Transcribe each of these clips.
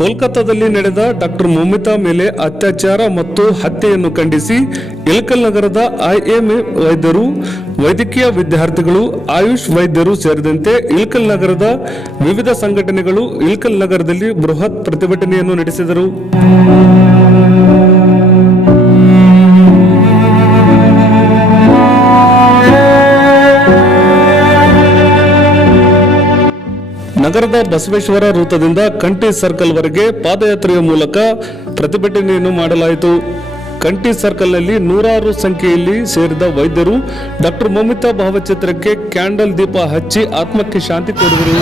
ಕೋಲ್ಕತ್ತಾದಲ್ಲಿ ನಡೆದ ಡಾಕ್ಟರ್ ಮೋಮಿತಾ ಮೇಲೆ ಅತ್ಯಾಚಾರ ಮತ್ತು ಹತ್ಯೆಯನ್ನು ಖಂಡಿಸಿ ಇಳಕಲ್ ನಗರದ ಐಎಂಎ ವೈದ್ಯರು, ವೈದ್ಯಕೀಯ ವಿದ್ಯಾರ್ಥಿಗಳು, ಆಯುಷ್ ವೈದ್ಯರು ಸೇರಿದಂತೆ ಇಳಕಲ್ ನಗರದ ವಿವಿಧ ಸಂಘಟನೆಗಳು ಇಳಕಲ್ ನಗರದಲ್ಲಿ ಬೃಹತ್ ಪ್ರತಿಭಟನೆಯನ್ನು ನಡೆಸಿದರು. ನಗರದ ಬಸವೇಶ್ವರ ವೃತ್ತದಿಂದ ಕಂಠಿ ಸರ್ಕಲ್ ವರೆಗೆ ಪಾದಯಾತ್ರೆಯ ಮೂಲಕ ಪ್ರತಿಭಟನೆಯನ್ನು ಮಾಡಲಾಯಿತು. ಕಂಠಿ ಸರ್ಕಲ್ನಲ್ಲಿ ನೂರಾರು ಸಂಖ್ಯೆಯಲ್ಲಿ ಸೇರಿದ ವೈದ್ಯರು ಡಾಕ್ಟರ್ ಮಮಿತಾ ಭಾವಚಿತ್ರಕ್ಕೆ ಕ್ಯಾಂಡಲ್ ದೀಪ ಹಚ್ಚಿ ಆತ್ಮಕ್ಕೆ ಶಾಂತಿ ಕೋರಿದರು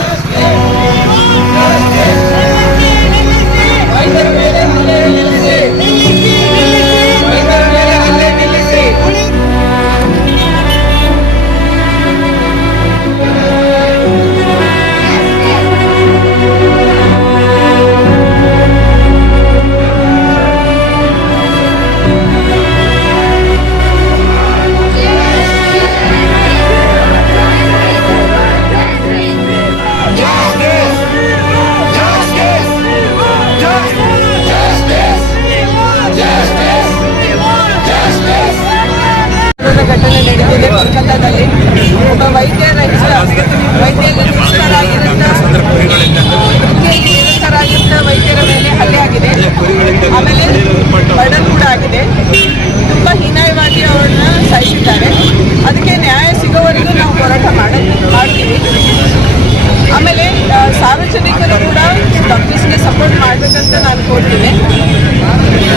ಮಾಡಬೇಕಂತ ನಾನು ಕೊಡ್ತೀನಿ.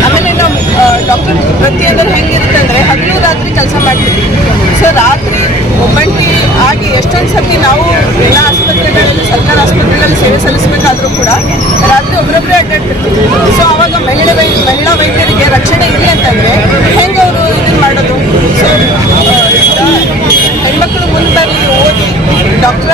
ಆಮೇಲೆ ನಾವು ಡಾಕ್ಟರ್ ವೃತ್ತಿ ಅಂದ್ರೆ ಹೆಂಗಿರುತ್ತೆ ಅಂದರೆ ಹಗಲು ರಾತ್ರಿ ಕೆಲಸ ಮಾಡ್ತೀವಿ. ಸೊ ರಾತ್ರಿ ಒಬ್ಬಂಟಿ ಆಗಿ ಎಷ್ಟೊಂದು ಸರ್ತಿ ನಾವು ಎಲ್ಲ ಆಸ್ಪತ್ರೆಗಳಲ್ಲಿ, ಸರ್ಕಾರ ಆಸ್ಪತ್ರೆಗಳಲ್ಲಿ ಸೇವೆ ಸಲ್ಲಿಸಬೇಕಾದ್ರೂ ಕೂಡ ರಾತ್ರಿ ಒಬ್ಬರೊಬ್ಬರೇ ಅಡ್ಡಾಡ್ತಿರ್ತೀವಿ. ಸೊ ಆವಾಗ ಮಹಿಳೆ ವೈ, ಮಹಿಳಾ ವೈದ್ಯರಿಗೆ ರಕ್ಷಣೆ ಇಲ್ಲ ಅಂತಂದರೆ ಹೆಂಗೆ ಅವರು ಇದನ್ನು ಮಾಡೋದು? ಸೊ ಹೆಣ್ಮಕ್ಳು ಮುಂದೆ ಬರಲಿ ಓದಿ, ಡಾಕ್ಟರ್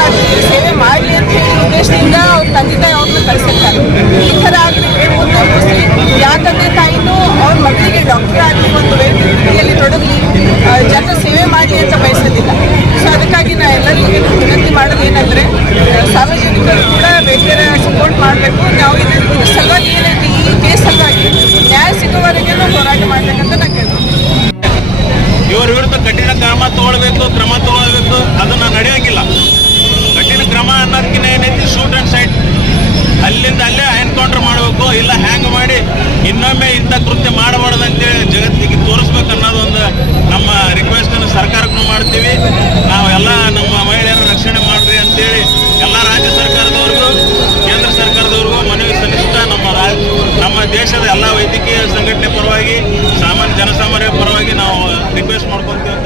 ಇವರ ವಿರುದ್ಧ ಕಠಿಣ ಕ್ರಮ ತಗೊಳ್ಬೇಕು ಕ್ರಮ ತಗೊಳ್ಬೇಕು, ಅದನ್ನ ನಡೆಯೋಂಗಿಲ್ಲ. ಕಠಿಣ ಕ್ರಮ ಅನ್ನೋದಕ್ಕಿಂತ ಏನೈತಿ ಶೂಟ್ ಅಂಡ್ ಸೈಟ್ ಅಲ್ಲಿಂದ ಅಲ್ಲೇ ಎನ್ಕೌಂಟರ್ ಮಾಡಬೇಕು, ಇಲ್ಲ ಹ್ಯಾಂಗ್ ಮಾಡಿ ಇನ್ನೊಮ್ಮೆ ಇಂಥ ಕೃತ್ಯ ಮಾಡಬಾರ್ದು ಜಗತ್ತಿಗೆ ತೋರಿಸ್ಬೇಕು ಅನ್ನೋದೊಂದು ನಮ್ಮ ಮಾಡ್ಕೊಂತ